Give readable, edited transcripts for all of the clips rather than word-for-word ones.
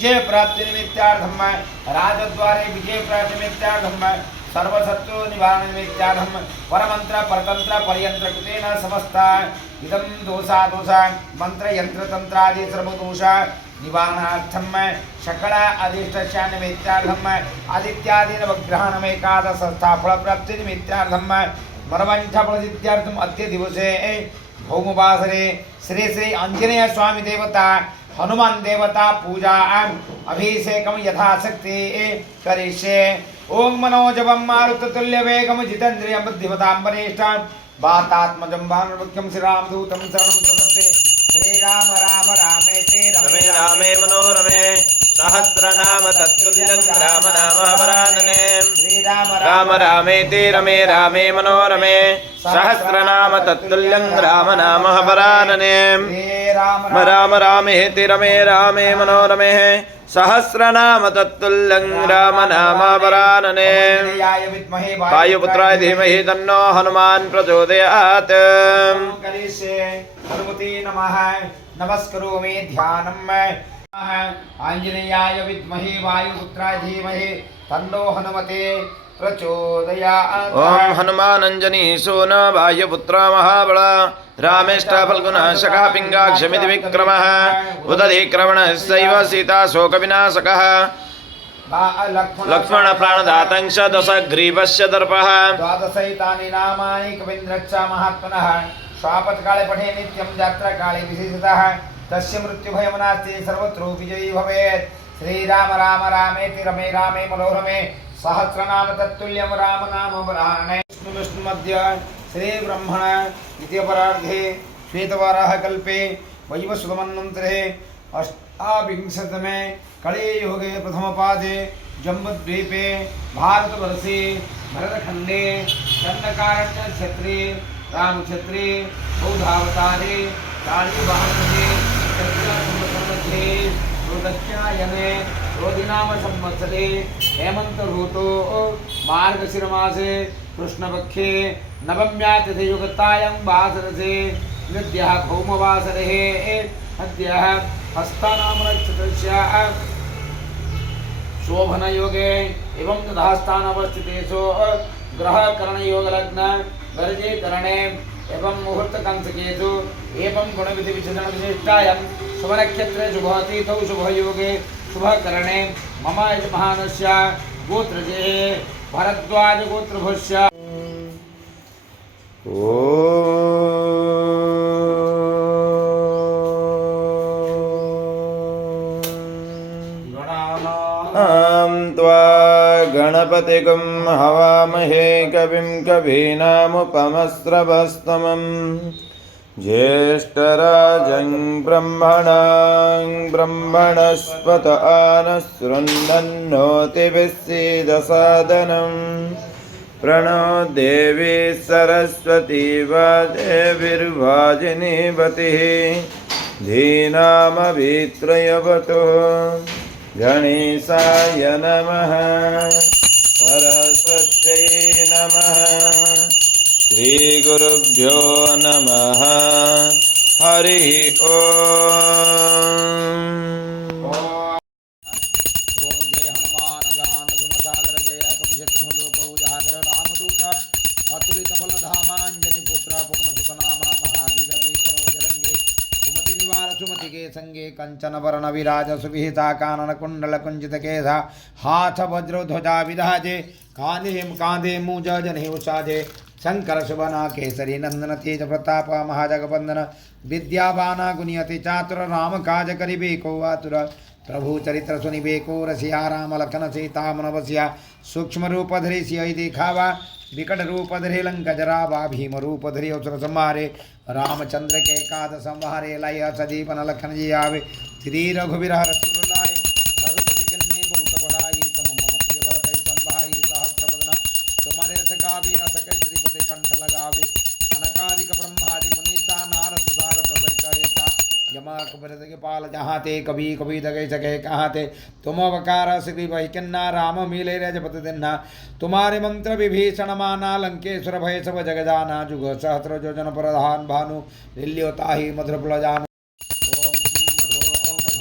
विजय प्राप्ति निमित्तार्थम राजद्वारे विजय प्राप्ति निमित्तार्थम सर्वशत्रु निवारण निमित्तार्थम परमंत्र परतंत्र पर्यंत्र कृतेन समस्ता इदं दोषा मंत्र यंत्र तंत्रादि सर्वदोष निवारणार्थम शकल अधिष्ठस्य निमित्तार्थम आदित्यादि नवग्रहणमेकादश फल प्राप्ति निमित्तार्थम मनवंश फलसिद्ध्यर्थम अद्य दिवसे भौमवासरे श्री श्री आंजनेय स्वामी देवता हनुमान देवता पूजा अभिषेकम यथाशक्ति करिष्ये। ओम मनोजवम मारुततुल्य वेगम जितेन्द्रियं बुद्धिमतां वरिष्ठां वातात्मजं भानुमुख्यं श्रीरामदूतं शरणं प्रपद्ये। श्रीराम राम रामेति रमे रामे मनोरमे सहस्रनाम तत्तुल्यं राम नाम वरानने। श्रीराम राम रामेति रमे रामे मनोरमे सहस्रनाम तत्तुल्यं राम नाम वरानने। राम रामेति रमे रामे मनोरमे सहस्रनाम तत्तुल्यं राम नाम वरानने। वायुपुत्राय धीमहि तन्नो हनुमान प्रचोदयात्। हनुमते नमः नमस्करोमि ध्यानम्। आंजनेयाय विद्महे वायुपुत्राय धीमहि तन्नो हनुमते प्रचोदयात्। ओम हनुमानंजनी सोन वायुपुत्र महाबल रामेष्ट फल्गुनः शखः पिङ्गाक्षमिति विक्रमः उदधिक्रमणस्यैव सीता शोकविनाशकः लक्ष्मण प्राणदातंश दशग्रीवस्य दर्पः। द्वादशैतानि नामानि कवीन्द्रश्च महात्मनः स्वापत्काले पठे नित्यं यात्राकाले विशेषतः तस्य मृत्युभयं नास्ति सर्वत्र विजयी भवेत्। श्रीराम राम रामेति रमे रामे मनोरमे सहस्रनाम तत्तुल्यं राम नाम वरानने। विष्णुमध्य श्री ब्रह्मण द्वितीयपरार्धे श्वेतवाराह कल्पे वैवस्वतमन्वन्तरे अष्टाविंशतमे कलियुगे प्रथमपादे जम्बुद्वीपे भारतवर्षे भरतखण्डे दण्डकारण्यक्षेत्रे रामक्षेत्रे बौद्धावतारे कालीवाहने मध्ये दक्षिणायने रोधिनाम संवत्सरे हेमंत ऋतु मार्गशिरमासे कृष्णपक्षे नवम्यातिथि युक्तायां वासरसे नद्याः भौमवासरे अद्यः हस्तानाम नक्षत्रस्य शोभनयोगे एवं तथास्थानवस्थितेषु ग्रहकरणयोगलग्न गर्जे करणे एवं मुहूर्तकांसकेषु एवं गुणविधि विशेषण विशिष्टायां शुभनक्षत्रे शुभतिथौ शुभयोगे शुभकरणे मम यजमानस्य गोत्रजे भरद्वाज गोत्रभस्य गणपतिगं हवामहे कविं कवीनामुपमस्रवस्तमं ज्येष्ठराजं ब्रह्मणां ब्रह्मणस्पत आनशृण्वन्नोतिभिस्सीदसादनं प्रणो देवी सरस्वती वादेवीर्वाजिनीवतिः धीनामभित्रयवतु गणेशाय नमः सरस्वत्यै नमः श्रीगुरुभ्यो नमः हरिः ओम्। जय हनुमान ज्ञान गुण सागर जय कपिशति लोक उजागर रामदूत अतुलित बल धामांजनी पुत्र पवन सुत नाम महावीर विक्रम बजरंगे कुमति निवार सुमति के संगे कंचन वरण विराज सुविहिता कानन कुंडल कुंजित केसा हाथ वज्र ध्वजा विधाजे कांधे मूज जनेऊ साजे शंकर सुबना केसरी नंदन तेज प्रताप महाजगबंदन विद्यावाना गुनियति चातुर राम काज करिबे को आतुर प्रभु चरित्र सुनिबे को रसिया राम लखन सीता मन बसिया सूक्ष्म रूप धरि सियहि दिखावा विकट रूप धरि लंक जरावा भीम रूप धरि असुर संहारे रामचंद्र के काद संहारे लय सदीपन लखन जी आवे श्री रघुवीर रसूल लाए रघुपति किन्नी बहुत बड़ाई तम मम प्रिय भरत संभाई सहस्रवदन तुम्हारे सगा वीर सकै श्रीपति कंठ लगावे सनकादिक ब्रह्मादि मुनीसा नारद सारद सरिता यमा कुबेर के पाल जहाँ ते कभी कभी दगे सके कहाँ ते तुम अवकार श्री वही किन्ना राम मिले रजपत दिन्ना तुम्हारे मंत्र विभीषण माना लंकेश्वर भय सब जग जाना जुग सहस्र योजन प्रधान भानु लिल्योताहि मधुर प्लजानु ओम मधु मधु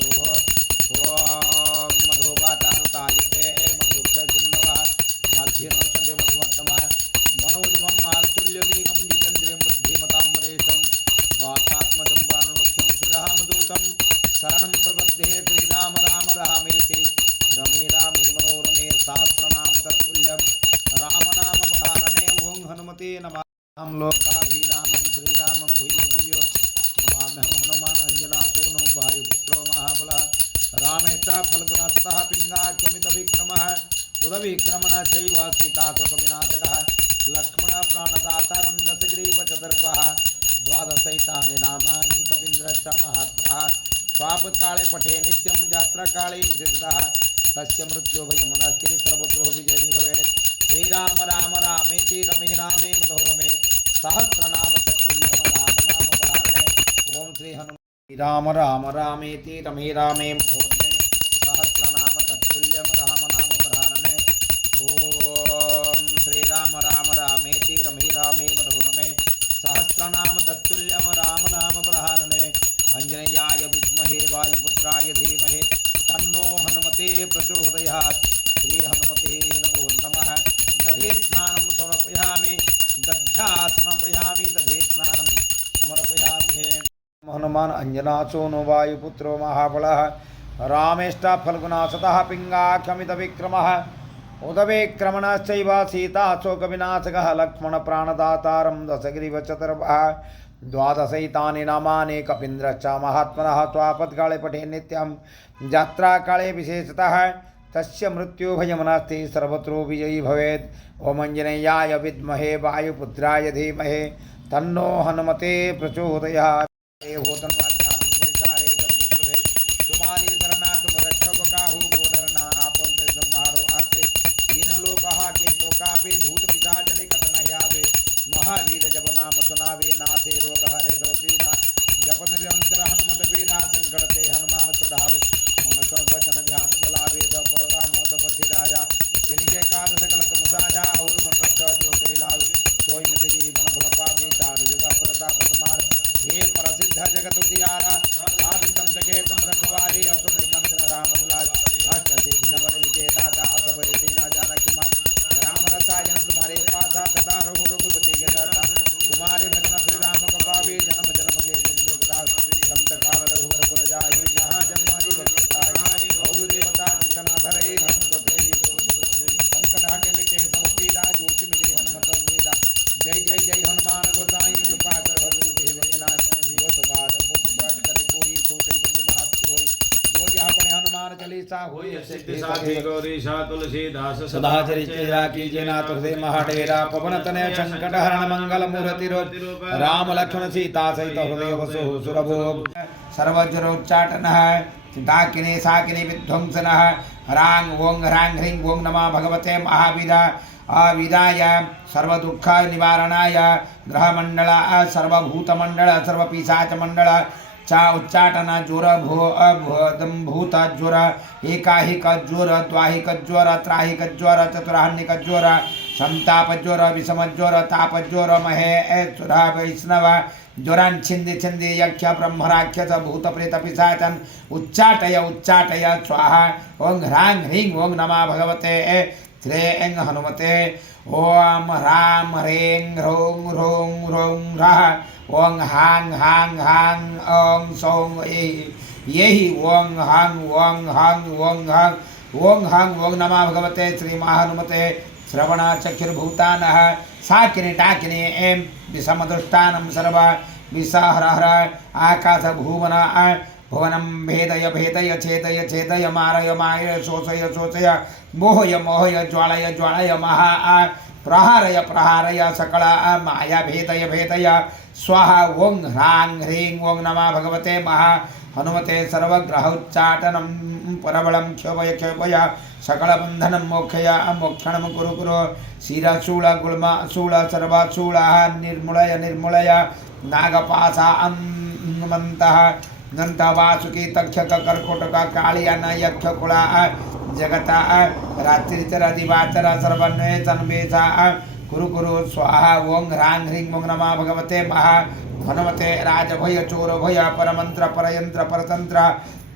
रामेश्च फल्गुनस्तः पिङ्गाक्षमितविक्रमः उदविक्रमण चैव सीताशोकविनाशकः लक्ष्मण प्राणदातारं दशग्रीवचतुर्भः द्वादशैतानि नामानि कपीन्द्रश्च महात्मनः स्वापत्काले पठे नित्यं यात्राकाले विशेषतः तस्य मृत्युभयमनस्ति सर्वतो विजयी भवेत् श्रीराम राम रामेति रमे रामे मनोरमे सहस्रनाम तत्तुल्यं राम नाम परायणे ओम श्री हनुमान राम राम रामेति रमे रामे मनोरमे सहस्रनाम तत्तुल्यं राम नाम परायणे ओम श्री राम रामेति रमे रामे मनोरमे सहस्रनाम तत्तुल्यं राम नाम परायणे अंजनेयाय विद्महे वायुपुत्राय धीमहि तन्नो हनुमते प्रचोदयात् श्री हनुमते नमो नमः दधे स्नानं समर्पयामि दध्यास्मपयामि दधे स्नानं समर्पयामि हनुमान अंजनासो नो वायुपुत्रो महाबलः रामेष्टा फल्गुनासतः पिङ्गाक्षमितविक्रमः उदविक्रमणश्चैव सीताशोकविनाशकः लक्ष्मणप्राणदातारं दशग्रीवचतुर्भः द्वादशैतानि नामानि कपीन्द्रश्च महात्मनः स्वापत्काले पठे नित्यं यात्राकाले विशेषतः तस्य मृत्युभयमनास्ति सर्वतो विजयी भवेत् ओम अंजनेयाय विद्महे वायुपुत्राय धीमहि तन्नो हनुमते प्रचोदयात् तुम्हारी शरणा तुम रक्षक काहू गोडरना आपन ते संहारो आते तीन लोक के तो कापे भूत पिशाच निकट नहीं आवे महावीर जब नाम सुनावे नाथे रोग हरे सो पीरा जप निरंतर हनुमत बीरा संकट ते हनुमान छुड़ावे मन सन वचन ध्यान बलावे सब पर राम तपस्वी राजा तिनके काज सकल तुम साजा और मन रक्ष जो ते लावे सोई मित जीवन फल पावे चारु युग प्रताप तुम्हार हे प्रसिद्ध जगत उजियारा साधु संत के तुम रखवारे असुर निकंदन राम दुलार अष्ट सिद्धि नवन विजय दाता असबर दीना जानकी मात राम रसायन तुम्हारे पासा सदा रघुपति के दाता तुम्हारे भजन श्री राम को पावे जन्म जन्म के दुख दास संत काल रघुवर पुर जाहि जहाँ जन्मारी बचताई और देवता जितना धरे हम को तेरी संकट हटे मिटे सब पीड़ा जोति मिले हनुमत वीरा जय जय जय हनुमान गोसाई कृपा कर भगवत देव विनाश जो सुबाद पुत्र पाठ करे कोई छोटे बंदे महत होय जो यह अपने हनुमान चालीसा होय सिद्धि साधि गौरीशा तुलसीदास सदा चरित्रा कीजिए नाथ हृदय महाडेरा पवन तनय संकट हरण मंगल मूर्ति रूप राम लक्ष्मण सीता सहित हृदय वसु सुरभोग सर्वज्रोच्चाटनः डाकिनी साकिनी विध्वंसनः रांग ओं ह्रांग ह्रीं ओं नमः भगवते महावीरा अविदाय सर्वदुःख निवारणाय ग्रहमंडल सर्वभूतमंडल सर्वपिशाचमंडल चा उच्चाटन ज्वर भो अभूतम भूत ज्वर एकाहिक ज्वर द्वाहिक ज्वर त्राहिक ज्वर चतुराहनिक ज्वर संताप ज्वर विषम ज्वर ताप ज्वर महे सुरा वैष्णव ज्वरान् छिंदि छिंदि यक्ष ब्रह्मराक्षस भूत प्रेत पिशाचन उच्चाटय उच्चाटय स्वाहा ओं ह्रां ह्रीं ओं नमः भगवते श्रें हनुमते ओम ह्रां ह्रीं ह्रौं ह्रौं ह्रौं ह्रः ओं हां हां हां ओं सौं यही ओं हां ओं हां ओं नमः भगवते श्री महाहनुमते श्रवण चक्षुर्भूतानः साकिनी टाकिनी एं विषमदुष्टानं सर्व विषहरहर आकाश भुवन भुवनं भेदय भेदय छेदय छेदय मारय मारय शोषय शोषय मोहय मोहय ज्वालय ज्वालय महा प्रहारय प्रहारय सकल माया भेदय भेदय स्वाहा ओं ह्रां ह्रीं ओं नमः भगवते महा हनुमते सर्वग्रहोच्चाटनं परबलं क्षोभय क्षोभय सकलबन्धनं मोक्षय मोक्षणं कुरु कुरु शिरशूल गुल्म शूल सर्वशूल निर्मूलय निर्मूलय नागपाशा अन्मन्तः नंत वासुकी तक्षक कर्कोटक कालियान यक्ष कुला जगता रात्रिचर दिवाचर सर्वन्वय सन्वेषा कुरु कुरु स्वाहा ओं ह्रां ह्रीं ओं नमः भगवते महा हनुमते राजभय चोर भय परमंत्र परयंत्र परतंत्र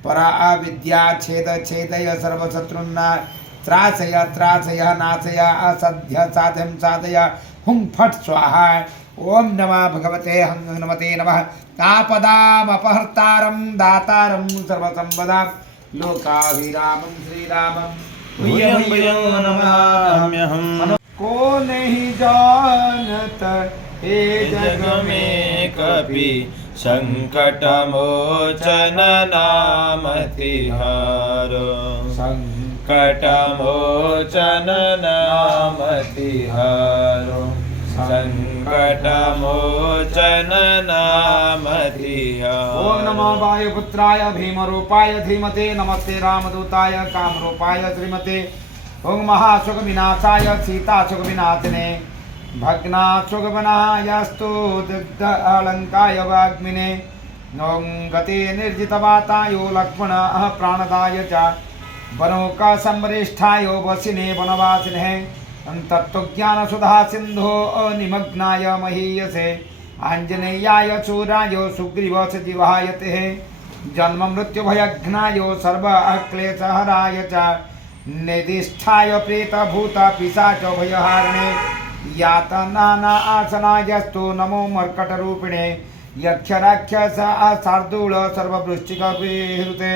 परा विद्या छेद छेदय सर्वशत्रुन्ना त्रासय त्रासय नाशय असध्य साध्यं साधय हुं फट् स्वाहा ओम नमः भगवते हनुमते नमः तापदामपहर्तारं दातारं सर्वसंपदां लोकाभिरामं श्रीरामं भूयं नमाम्यहम् को नहीं जानत हे जग में कपि संकटमोचन नाम तिहारो संकटमोचन नाम तिहारो संकटमोचन नाम तिहारो। ओम नमो वायुपुत्राय भीमरूपाय धीमते नमस्ते रामदूताय कामरूपाय श्रीमते। ओम महासुख विनाशाय सीतासुख विनाशिने भग्नाशुगवनायस्तु दग्ध अलंकाय वाग्मिने। ओम गते निर्जितवातायो लक्ष्मणः प्राणदाय च वनौका संवरिष्ठायो वसिने वनवासिने। तत्त्वज्ञान सुधा सिंधो निमग्नाय महीयसे आंजनेयाय चूराय सुग्रीव सजीवायते। जन्म मृत्यु भयघ्नायो सर्व अक्लेशहराय च निधिष्ठाय प्रेतभूत पिशाच भयहारिणे। यातनाना आसनायस्तु नमो मर्कटरूपिणे। यक्ष राक्षस शार्दूल सर्ववृश्चिक विहृते।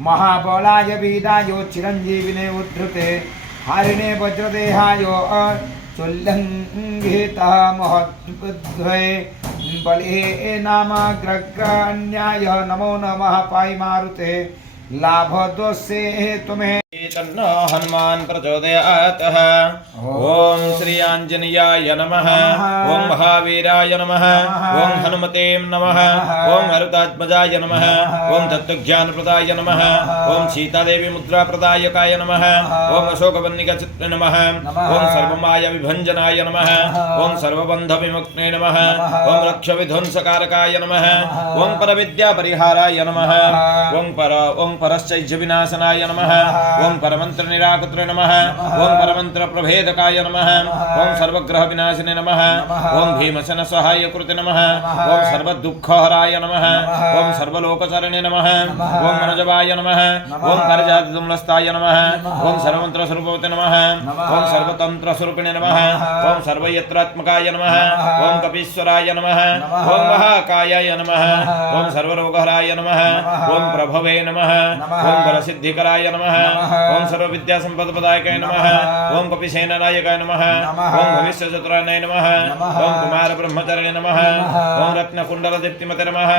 महाबलाय वीरायो चिरंजीविने उद्धृते। हरिणे वज्रदेहाय चुल्लंघितः महद्भुद्वे। बले नाम ग्रग्रण्याय नमो नमः पाहि मारुते। लाभदोषे तुम्हें तन्नो हनुमान प्रचोदयात्। ओम श्री आंजनेयाय नमः। ओम महावीराय नमः। ओम हनुमते नमः। ओम हरतात्मजाय नमः। ओम तत्त्वज्ञानप्रदाय नमः। ओम सीतादेवी मुद्राप्रदायकाय नमः। ओम अशोकवन्निकचित्रे नमः। ओम सर्वमाया विभञ्जनाय नमः। ओम सर्वबन्धविमुक्ते नमः। ओम रक्षविध्वंसकारकाय नमः। ओम परविद्यापरिहाराय नमः। ओम परश्चैज्य विनाशनाय नमः। ओम परमंत्र निराकुत्रे नमः। ओम परमंत्र प्रभेदकाय नमः। ओम सर्वग्रह विनाशिने नमः। ओम भीमसेन सहाय कृते नमः। ओम सर्वदुःखहराय नमः। ओम सर्वलोकचरणे नमः। ओम मनोजवाय नमः। ओम करजातुमलस्ताय नमः। ओम सर्वमंत्र स्वरूपवते नमः। ओम सर्वतंत्र स्वरूपिणे नमः। ओम सर्वयत्रात्मकाय नमः। ओम कपीश्वराय नमः। ओम महाकायाय नमः। ओम सर्वरोगहराय नमः। ओम प्रभवे नमः। ओम परसिद्धिकराय नमः। ओम सर्व विद्या संपदपदायकाय नमः। ओम कपिसेनानायकाय नमः। ओम भविष्य चतुराय नमः। ओम कुमार ब्रह्मचारिणे नमः। ओम रत्न कुंडल दीप्तिमते नमः।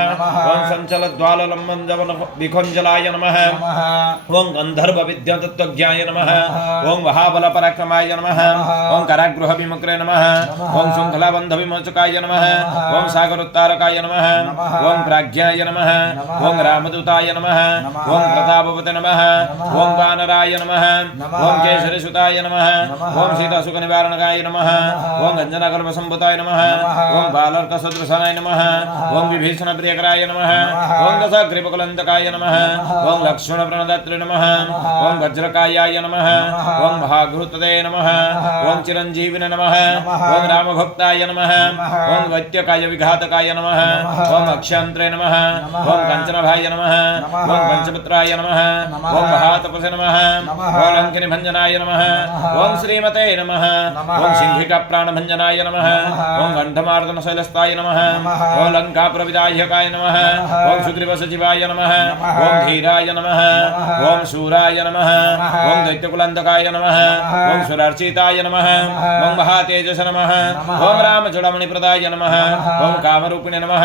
ओम संचल द्वाल लंबन जवन विखंजलाय नमः। ओम गंधर्व विद्या तत्त्वज्ञाय नमः। ओम महाबल पराक्रमाय नमः। ओम कारागृह विमुक्रे नमः। ओम शृंखला बंध विमोचकाय नमः। ओम सागरोत्तारकाय नमः। ओम प्राज्ञाय नमः। ओम रामदूताय नमः। ओम प्रतापवते नमः। ओम वानराय नमः। ओम केसरीसुताय नमः। ओम सीतासुख निवारणकाय नमः। ओम गंजनाकल्पसंभूताय नमः। ओम बालर्कसदृशाय नमः। ओम विभीषण प्रियकराय नमः। ओम दशग्रीवकुलंतकाय नमः। ओम लक्ष्मण प्रणदात्रे नमः। ओम वज्रकायाय नमः। ओम भागृतदे नमः। ओम चिरंजीविने नमः। ओम रामभक्ताय नमः। ओम वैत्यकाय विघातकाय नमः। ओम अक्षांत्रे नमः। ओम कंचनभाय नमः। ओम पंचपुत्राय नमः। ओम महातपसे नमः। ओम लंकिनी भंजनाय नमः। ओम श्रीमते नमः। ओम सिंहिका प्राणभंजनाय नमः। ओम गंधमार्दन शैलस्ताय नमः। ओम लंका प्रविदायकाय नमः। ओम सुग्रीव सजीवाय नमः। ओम धीराय नमः। ओम शूराय नमः। ओम दैत्यकुलंतकाय नमः। ओम सुरार्चिताय नमः। ओम महातेजस नमः। ओम रामचूड़ामणिप्रदाय नमः। ओम कामरूपिणे नमः।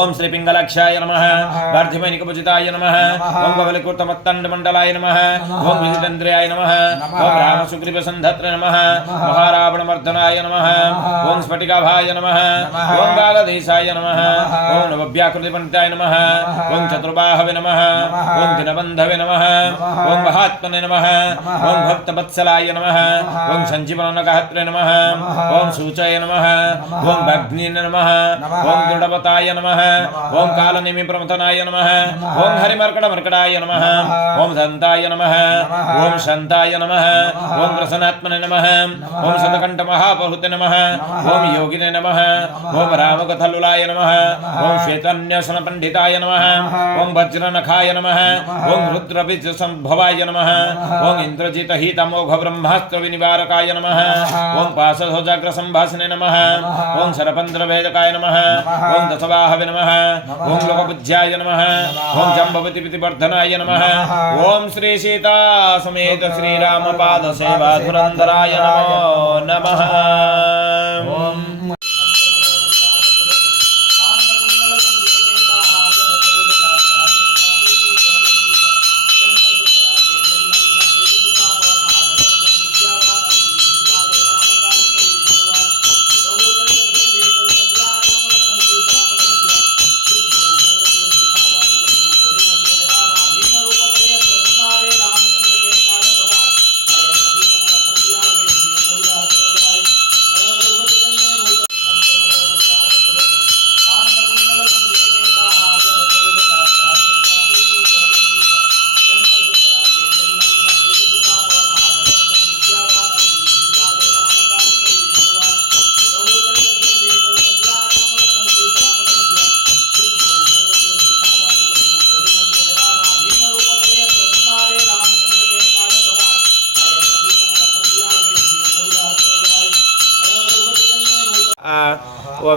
ओम श्रीपिंगलाक्षाय नमः। पार्थिवैनिकपूजिताय नमः। ओम कवलिकृतमत्तण्डमण्डलाय नमः। ओम विजितेन्द्रियाय नमः। ओम रामसुग्रीवसन्धत्रे नमः। महारावणमर्दनाय नमः। ओम स्फटिकाभाय नमः। ओम गागधीशाय नमः। ओम नवव्याकृतिपण्डिताय नमः। ओम चतुर्बाहवे नमः। ओम दिनबन्धवे नमः। ओम महात्मने नमः। ओम भक्तवत्सलाय नमः। ओम सञ्जीवनगाहत्रे नमः। ओम सूचये नमः। ओम भग्नीने नमः। ओम दृढवताय नमः। ओम कालनेमिप्रमथनाय नमः। ओम हरिमर्कटमर्कटाय नमः। ओम दन्ताय नमः। ओम शान्ताय नमः। ओम प्रसन्नात्मने नमः। ओम शतकण्ठमहापहुते नमः। ओम योगिने नमः। ओम रामकथलुलाय नमः। ओम श्वेतन्यासनपण्डिताय नमः। ओम वज्रनखाय नमः। ओम रुद्रबीजसंभवाय नमः। ओम इन्द्रजितहितमोघब्रह्मास्त्रविनिवारकाय नमः। ओम पाशध्वजाग्रसंभासिने नमः। ओम शरपन्द्रभेदकाय नमः। ओम दशवाहवे नमः। ओम लोकपूज्याय नमः। ओम जम्बवतीवर्धनाय नमः। ओम श्री सीता समेत श्रीरामपाद सेवा धुरंधराय नमो नमः। ओम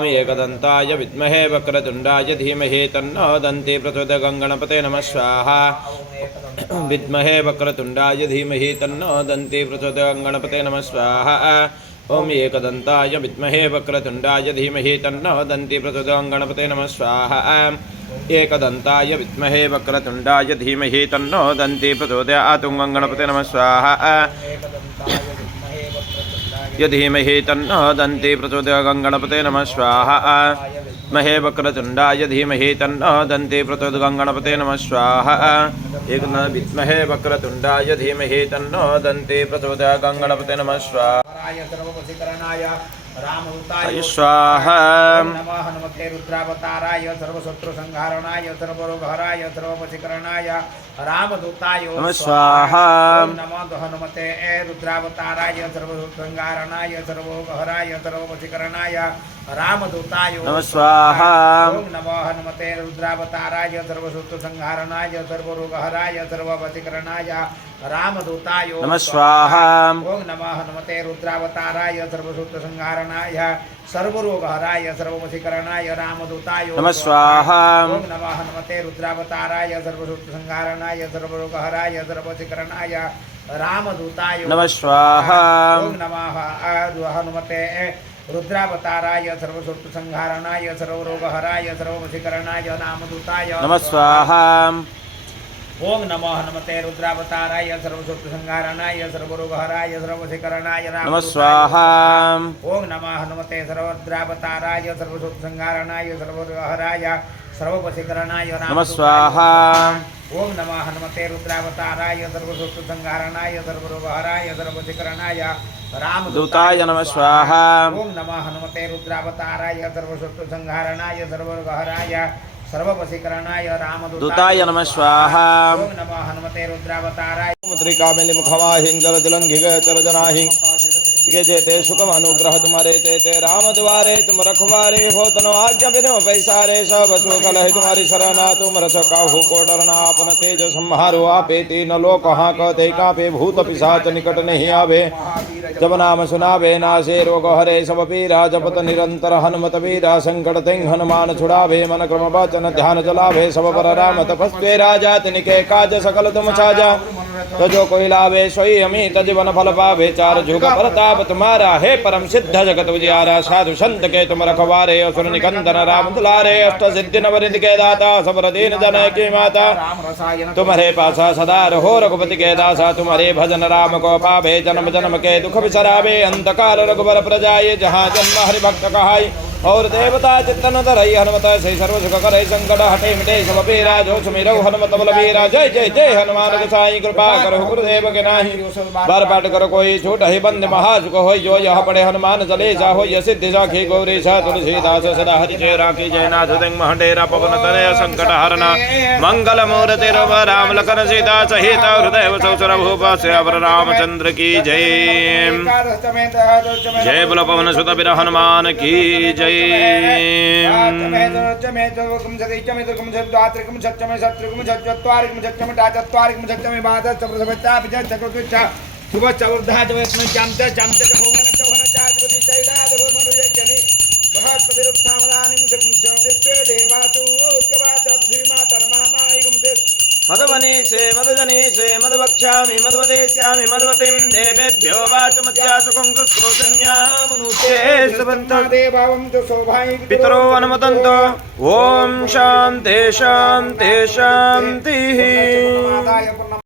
ओम एकदन्ताय विद्महे वक्रतुण्डाय धीमहि तन्नो दन्ति प्रचोदयात् गणपते नमः स्वाहा विद्महे वक्रतुण्डाय धीमहि तन्नो दन्ति प्रचोदयात् गणपते नमः स्वाहा ओम एकदन्ताय विद्महे वक्रतुण्डाय धीमहि तन्नो दन्ति प्रचोदयात् गणपते नमः स्वाहा एकदन्ताय विद्महे वक्रतुण्डाय धीमहि तन्नो दन्ति प्रचोदयात् गणपते नमः स्वाहा धीमहि तन्नो दन्ति प्रचोदयात् गणपते नमः स्वाहा महे वक्रतुण्डाय धीमहि तन्नो दन्ति प्रचोदयात् गणपते नमः स्वाहा विद्महे वक्रतुण्डाय धीमहि तन्नो दन्ति प्रचोदयात् गणपते नमः स्वाहा रामदूताय स्वाहा नमः हनुमते रुद्रावताराय सर्वशत्रुसंहारणाय सर्वरोगहराय सर्ववशीकरणाय रामदूताय नमः स्वाहा नमः हनुमते रुद्रावताराय सर्वशत्रुसंहारणाय सर्वरोगहराय सर्ववशीकरणाय रामदूताय नमः स्वाहा नमः हनुमते रुद्रावताराय सर्वशत्रुसंहारणाय सर्वरोगहराय सर्ववशीकरणाय रामदूताय नमः स्वाहा ओम नमः हनुमते रुद्रावताराय सर्वशत्रुसंहारणाय सर्वरोगहराय सर्ववशीकरणाय रामदूताय नमः स्वाहा ओम नमः हनुमते रुद्रावताराय सर्वशत्रुसंहारणाय सर्वरोगहराय सर्ववशीकरणाय रामदूताय नमः स्वाहा ओम नमः हनुमते रुद्रावताराय सर्वशत्रुसंहारणाय सर्वरोगहराय सर्ववशीकरणाय रामदूताय नमः स्वाहा ओम नमः हनुमते रुद्रावताराय सर्वशत्रुसंहारणाय सर्वरोगहराय सर्ववशीकरणाय नमः स्वाहा ओम नमः हनुमते रुद्रावताराय सर्वशत्रुसंहारणाय सर्वरोगहराय सर्ववशीकरणाय नमः स्वाहा ओम नमः हनुमते रुद्रावताराय सर्वशत्रुसंहारणाय सर्वरोगहराय सर्ववशीकरणाय रामदूताय नमः स्वाहा ओम नमः हनुमते रुद्रावताराय सर्वशत्रुसंहारणाय सर्वरोगहराय सर्ववशीकरणाय रामदूताय नमः स्वाहा ओम नमः हनुमते रुद्रावताराय त्रिकामिनी मुखवाहिं जलजलंघिगचरजनाहि के जेते सुखम अनुग्रह तुम्हारे ते राम द्वारे तुम रखवारे हो तनो आज्ञा बिनो पैसारे सब सुखल है तुम्हारी शरणा तुम रस काहू को डरना अपन तेज संहारो आपे तीन लोक कहाँ कहते कापे भूत पिशाच निकट नहीं आवे जब नाम सुनावे नासे रोग हरे सब पीरा जपत निरंतर हनुमत वीरा संकट तिंग हनुमान छुड़ावे मन क्रम वचन ध्यान चलावे सब पर राम तपस्वे राजा तिनके काज सकल तुम साजा तो जो कोई लावे सोई अमित जीवन फल पावे चार जुग प्रताप तुम्हारा है परम सिद्ध जगत उजियारा साधु संत के तुम रखवारे असुर निकंदन राम दुलारे अष्ट सिद्धि नवनिधि के दाता सब दीन जन की माता तुम्हारे पासा सदा रहो रघुपति के दासा तुम्हारे भजन राम को पावे जन्म जन्म के दुख बिसरावे अंतकाल रघुबर प्रजाए जहाँ जन्म हरि भक्त कहाई और देवता चित्तन धरई हनुमत से सर्व सुख करे संकट हटे मिटे सब पीरा जो सुमिरौ हनुमत बलबीरा जय जय जय हनुमान गोसाई कृपा करो गुरुदेव के नाही बार पाठ करो कोई छूट ही बंद महासुख होय जो यह पढ़े हनुमान चलीसा होय सिद्धि साखी गौरी सा तुलसीदास सदा हरि जय राखी जय नाथ सिंह महडेरा पवन तनय संकट हरना मंगल मूर्ति राम लखन सीता सहित हृदय सौसर भूप श्यावर रामचंद्र की जय जय बोलो पवन सुत बिर हनुमान की जय मधुवनीशे मधुजनीशे मधुवक्ष्यामि मधुवदेश्यामि मधुवतीं देवेभ्यो वाचुमत्यासुकं सुस्रोतन्यामनुष्ये पितरो अनुमतन्तो ॐ शान्ति शान्ति शान्तिः।